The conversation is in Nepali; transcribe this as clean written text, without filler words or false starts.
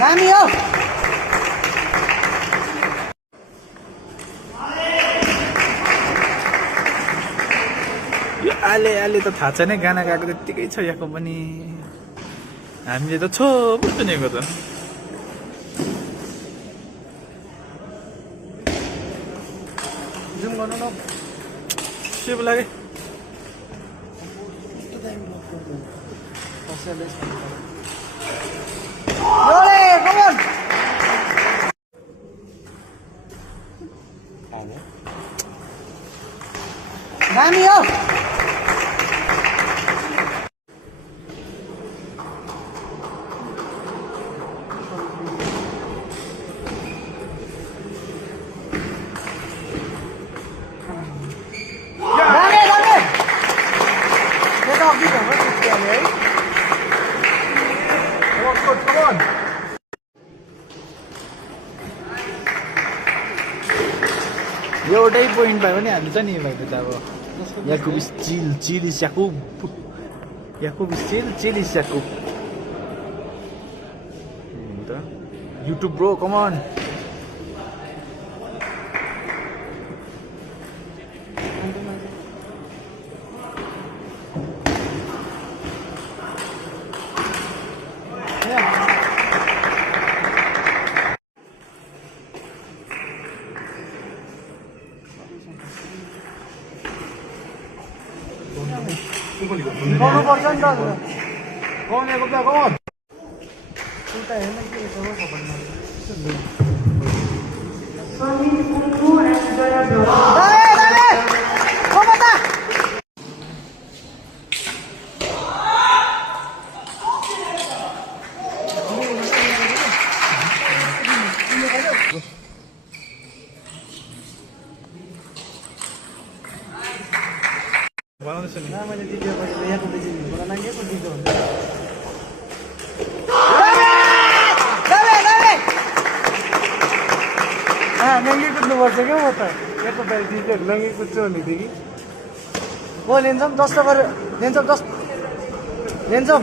दामी हो यो आले आले त थाहा छैन गाना गाएको त्यत्तिकै छ यहाँको पनि हामीले त छोपो सुनेको त जुम गर्नु न सेप लागे दामी हो एउटै पोइन्ट पायो भने हामी छ नि भाइ त अब याकुब स्टिल चिलिस याकुब याकुब स्टिल चिलिस याकुब युट्युब ब्रो कमन गर्नु पर्छ नि त गाउनेको त गाउँ उल्टा हेर्न के हो खबरमा बनाउँदैछ नि मैले भिडियो गरेर यहाँको बेसी मलाई नाङ्गेको भिडियो हुन्छ नङ्गी कुद्नुपर्छ क्या म त यस्तो त भिडियोहरू नङ्गी कुद्छु भनेदेखि ओ लेन्छौँ जस्तो गरेर लेन्छौँ